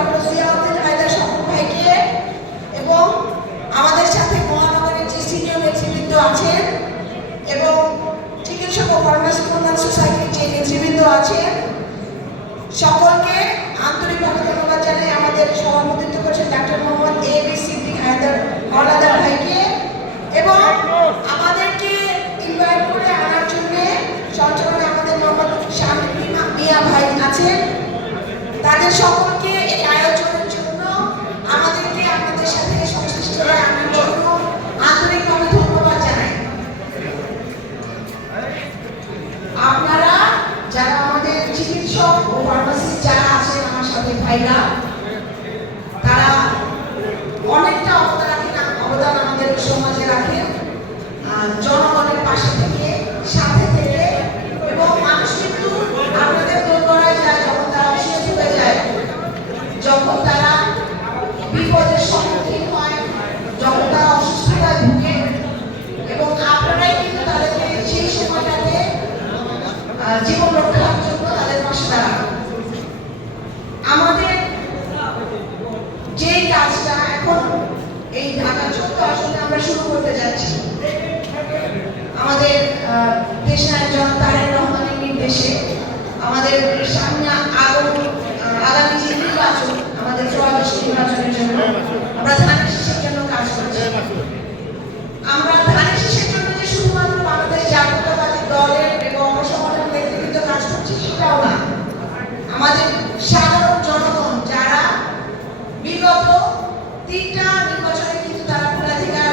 Doctor Ziauddin Haider Swapan ভাইকে এবং আমাদের সাথে মহানগরের যে সিনিয়র নেতৃবৃন্দ আছেন এবং চিকিৎসক ও ফার্মাসি কল্যাণ সোসাইটির যে নেতৃবৃন্দ আছেন সকলকে আন্তরিকভাবে ধন্যবাদ জানাই। আমাদের সভাপতিত্ব করেছেন ডাক্তার মোহাম্মদ A.B. সিদ্দিক হায়দার হাওলাদার ভাইকে এবং আমাদেরকে ইনভাইট করে আনার জন্য সঞ্চালনে আমাদের মোহাম্মদ শামীম মিয়া ভাই আছেন। তাদের সকলকে এই আয়োজনের জন্য আমাদেরকে আপনাদের সাথে সংশ্লিষ্ট হয়ে আনার জন্য আন্তরিকভাবে ধন্যবাদ জানাই। আপনারা যারা আমাদের চিকিৎসক ও ফার্মাসিস্ট যারা আছেন আমার সাথে ভাইরা, তারা অনেকটা অবদান আমাদের সমাজে রাখেন, জনগণের পাশে থেকে সাথে থেকে, এবং মানুষ কিন্তু আপনাদের দোল করায় যায় যখন তারা অসুস্থ হয়ে যায়, যখন তারা বিপদের সম্মুখীন হয়, যখন তারা অসুস্থতায় ভুগে, এবং আপনারাই কিন্তু তাদেরকে সেই সময়টাতে জীবন রক্ষার জন্য তাদের পাশে দাঁড়ান। আমাদের যে কাজটা এখন এই ঢাকা 14 আসনে আমরা শুরু করতে যাচ্ছি, আমাদের দেশনায়ক জনাব তারেক রহমানের নির্দেশে আমাদের সামনে আগামী যে নির্বাচন, আমাদের ত্রয়োদশ নির্বাচনের জন্য আমরা ধানের শীষের জন্য কাজ করছি। আমরা ধানের শীষের জন্য যে শুধুমাত্র বাংলাদেশ জাতীয়তাবাদী দলের এবং অংশগ্রহণ নেতৃত্ব কাজ করছি সেটাও না, আমাদের সাধারণ জনগণ যারা বিগত 3টা নির্বাচনে কিন্তু তারা ভোটাধিকার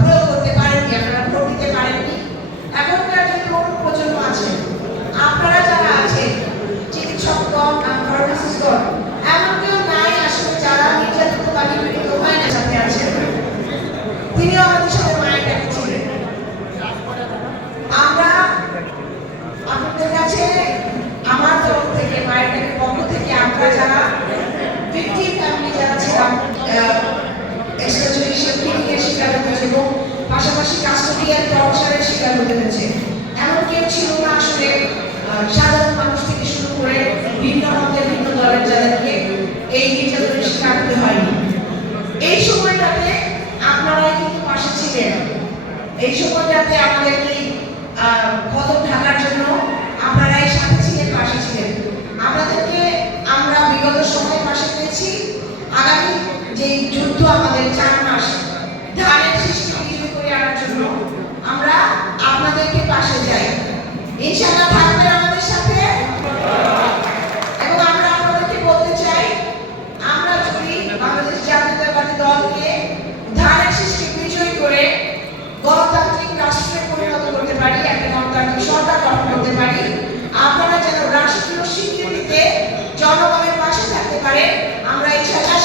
প্রয়োগ করতে পারেননি, আপনারা ভোট দিতে পারেননি। এখনকার যে তরুণ প্রজন্ম আছে, আপনারা যারা আছেন চিকিৎসকগণ, ফার্মাসিস্টগণ, এমন কেউ নাই আসলে যারা নির্যাতিত বা নিপীড়িত হয় না সাথে আছেন, তিনিও আমাদের সাথে মায়ের ডাকে ছিলেন। আমরা আপনাদের কাছে আমার তরফ থেকে, মায়ের ডাকের পক্ষ থেকে, আমরা যারা ভিকটিম ফ্যামিলি যারা ছিলাম, এক্সট্রাজুডিশিয়াল কিলিংয়ের শিকার হতে হয়েছে এবং পাশাপাশি কাস্টোডিয়াল টর্চারের শিকার হতে হয়েছে, এমন কেউ ছিল না আসলে সাধারণ মানুষ থেকে শুরু করে ভিন্ন মতের ভিন্ন দলের যাদেরকে এই নির্যাতনের শিকার হতে হয়নি। এই সময়টাতে আপনারাই কিন্তু পাশে ছিলেন, এই সময়টাতে আমাদেরকে কদম ঢাকার জন্য আপনারাই সাথে ছিলেন, পাশে ছিলেন। আপনাদেরকে আমরা বিগত সময় পাশে পেয়েছি। আগামী যে যুদ্ধ আমাদের 4 মাস ধানের সৃষ্টি বিজয় করে আনার জন্য আমরা আপনাদেরকে পাশে যাই, ইনশাআল্লাহ থাকবেন আমাদের সাথে। এবং আমরা আপনাদেরকে বলতে চাই, আমরা যদি বাংলাদেশ জাতীয়তাবাদী দলকে ধানের সৃষ্টি বিজয় করে গণতান্ত্রিক রাষ্ট্রে পরিণত করতে পারি, একটা গণতান্ত্রিক সরকার গঠন করতে পারি, আপনারা যেন রাষ্ট্রীয় স্বীকৃতিতে জনগণের পাশে থাকতে পারে, আমরা ইনশাআল্লাহ